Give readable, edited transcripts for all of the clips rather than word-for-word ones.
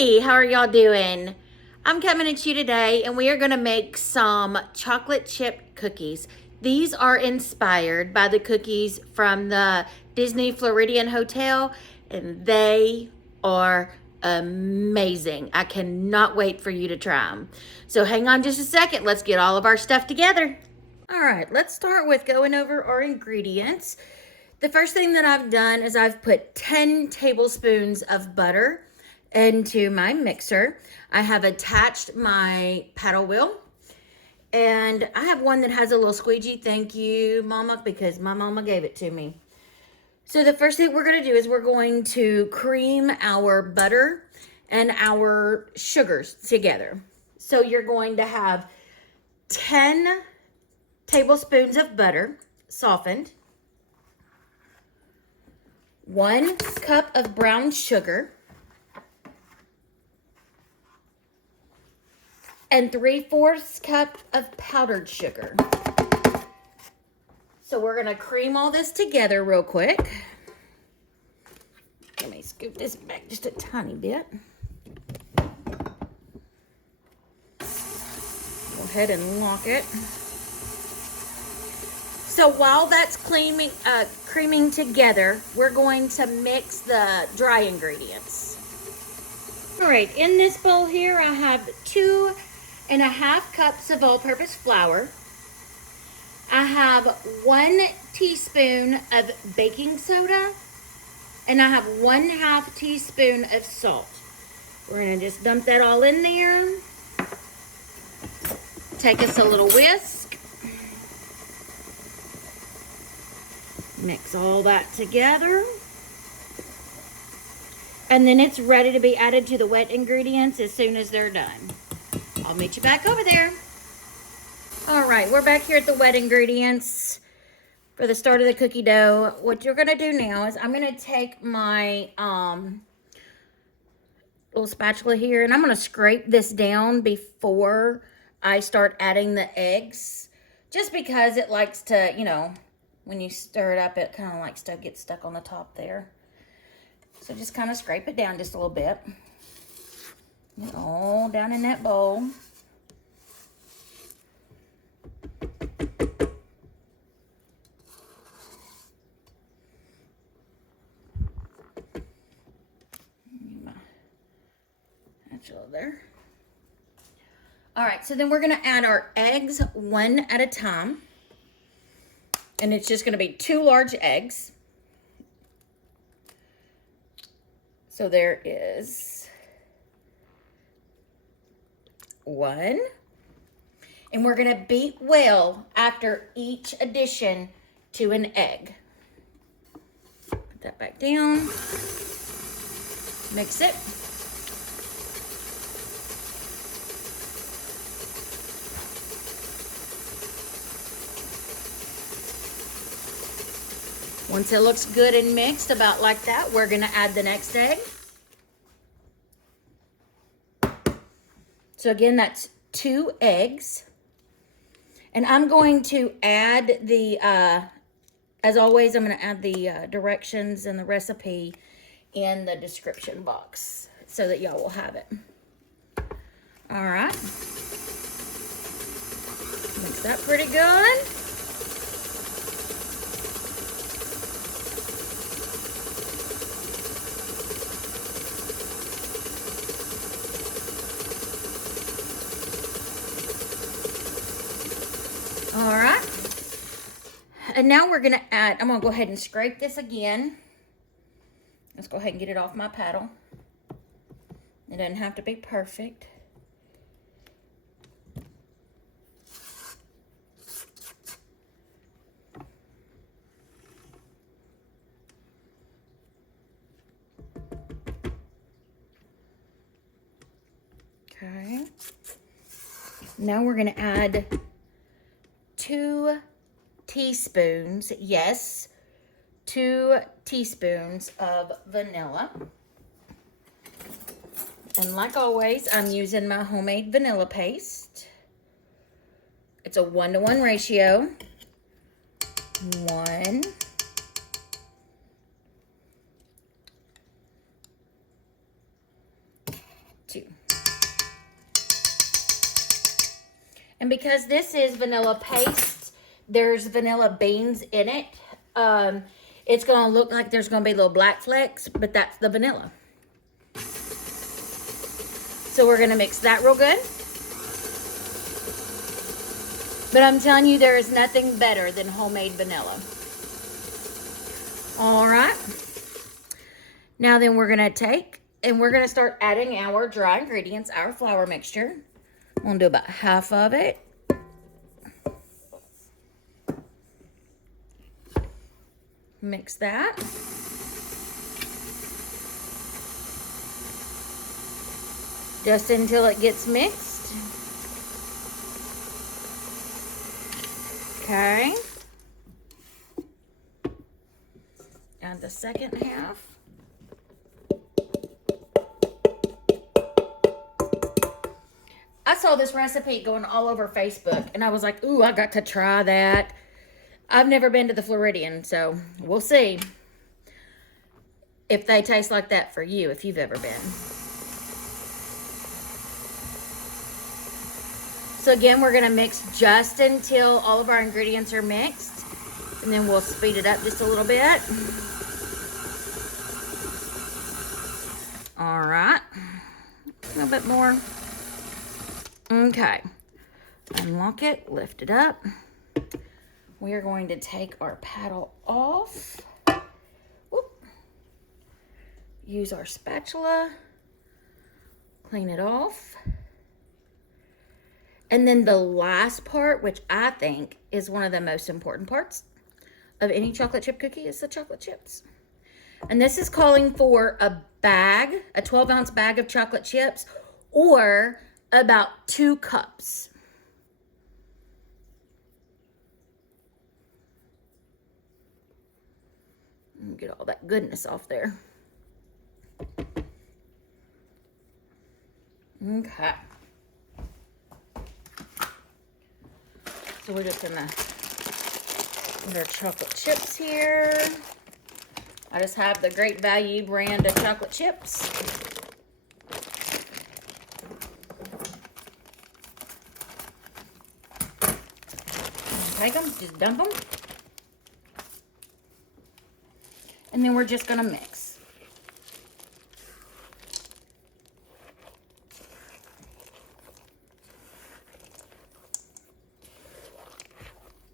Hey, how are y'all doing? I'm coming at you today and we are going to make some chocolate chip cookies. These are inspired by the cookies from the Disney Floridian Hotel and they are amazing. I cannot wait for you to try them. So hang on just a second. Let's get all of our stuff together. All right, let's start with going over our ingredients. The first thing that I've done is I've put 10 tablespoons of butter into my mixer. I have attached my paddle wheel, and I have one that has a little squeegee. Thank you, Mama, because my mama gave it to me. So the first thing we're going to do is we're going to cream our butter and our sugars together. So you're going to have 10 tablespoons of butter softened, 1 cup of brown sugar, and 3/4 cup of powdered sugar. So we're gonna cream all this together real quick. Let me scoop this back just a tiny bit. Go ahead and lock it. So while that's creaming together, we're going to mix the dry ingredients. All right, in this bowl here, I have 2.5 cups of all-purpose flour. I have 1 teaspoon of baking soda, and I have 1/2 teaspoon of salt. We're gonna just dump that all in there. Take us a little whisk. Mix all that together. And then it's ready to be added to the wet ingredients as soon as they're done. I'll meet you back over there. All right, we're back here at the wet ingredients for the start of the cookie dough. What you're gonna do now is I'm gonna take my little spatula here and I'm gonna scrape this down before I start adding the eggs. Just because it likes to, you know, when you stir it up, it kind of likes to get stuck on the top there. So just kind of scrape it down just a little bit. Get all down in that bowl. That's all there. All right, so then we're gonna add our eggs one at a time. And it's just gonna be 2 large eggs. So there is 1. And we're gonna beat well after each addition to an egg. Put that back down. Mix it. Once it looks good and mixed, about like that, we're gonna add the next egg. So again, that's 2 eggs. And I'm going to add the, as always, I'm gonna add the directions and the recipe in the description box so that y'all will have it. All right. Mix that pretty good. All right, and now we're gonna add, I'm gonna go ahead and scrape this again. Let's go ahead and get it off my paddle. It doesn't have to be perfect. Okay, now we're gonna add 2 teaspoons, yes, 2 teaspoons of vanilla. And like always, I'm using my homemade vanilla paste. It's a 1-to-1 ratio. 1. 2. And because this is vanilla paste, there's vanilla beans in it. It's going to look like there's going to be little black flecks, but that's the vanilla. So we're going to mix that real good. But I'm telling you, there is nothing better than homemade vanilla. All right. Now then we're going to take and we're going to start adding our dry ingredients, our flour mixture. I'm going to do about half of it. Mix that. Just until it gets mixed. Okay. Add the second half. I saw this recipe going all over Facebook, and I was like, ooh, I got to try that. I've never been to the Floridian, so we'll see if they taste like that for you, if you've ever been. So again, we're gonna mix just until all of our ingredients are mixed, and then we'll speed it up just a little bit. All right, a little bit more. Okay, unlock it, lift it up. We are going to take our paddle off. Whoop. Use our spatula, clean it off. And then the last part, which I think is one of the most important parts of any chocolate chip cookie, is the chocolate chips. And this is calling for a bag, a 12-ounce bag of chocolate chips, or about 2 cups. Get all that goodness off there. Okay. So we're just gonna put our chocolate chips here. I just have the Great Value brand of chocolate chips. Take them, just dump them. And then we're just gonna mix.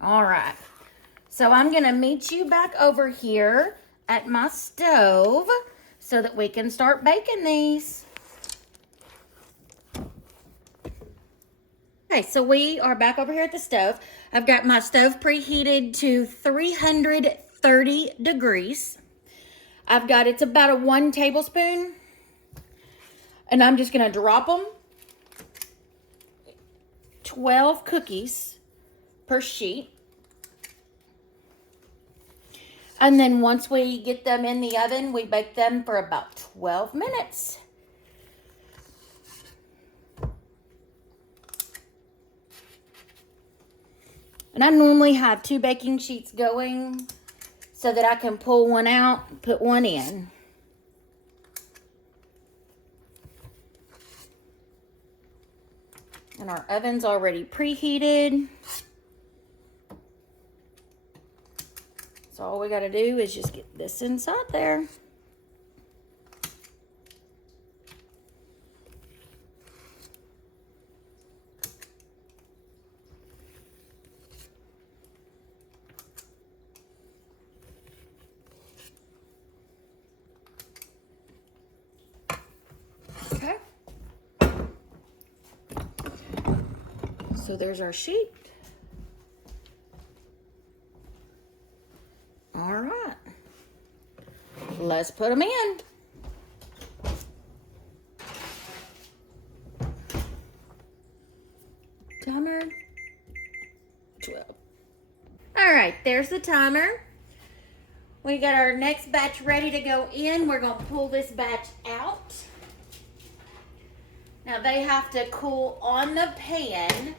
All right, so I'm gonna meet you back over here at my stove so that we can start baking these. Okay, so we are back over here at the stove. I've got my stove preheated to 330 degrees. I've got, it's about a 1 tablespoon. And I'm just gonna drop them. 12 cookies per sheet. And then once we get them in the oven, we bake them for about 12 minutes. And I normally have 2 baking sheets going so that I can pull one out and put one in. And our oven's already preheated. So all we gotta do is just get this inside there. Okay. So there's our sheet. All right. Let's put them in. Timer 12. All right, there's the timer. We got our next batch ready to go in. We're gonna pull this batch out. Now they have to cool on the pan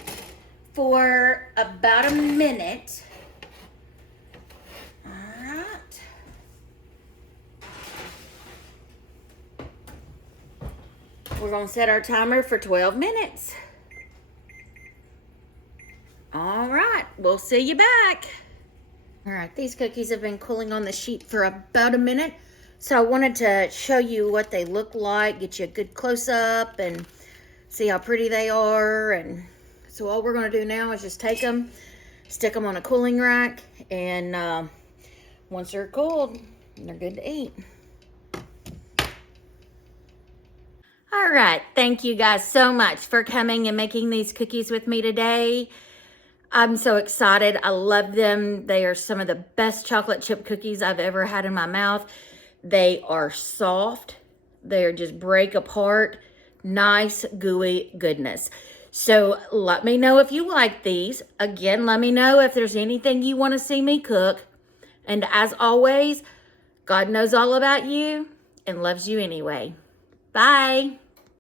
for about a minute. All right. We're going to set our timer for 12 minutes. All right, we'll see you back. All right, these cookies have been cooling on the sheet for about a minute. So I wanted to show you what they look like, get you a good close-up and see how pretty they are. And so all we're going to do now is just take them, stick them on a cooling rack, and once they're cooled, they're good to eat. All right, thank you guys so much for coming and making these cookies with me today. I'm so excited. I love them. They are some of the best chocolate chip cookies I've ever had in my mouth. They are soft. They just break apart. Nice, gooey goodness. So let me know if you like these. Again, let me know if there's anything you want to see me cook. And as always, God knows all about you and loves you anyway. Bye.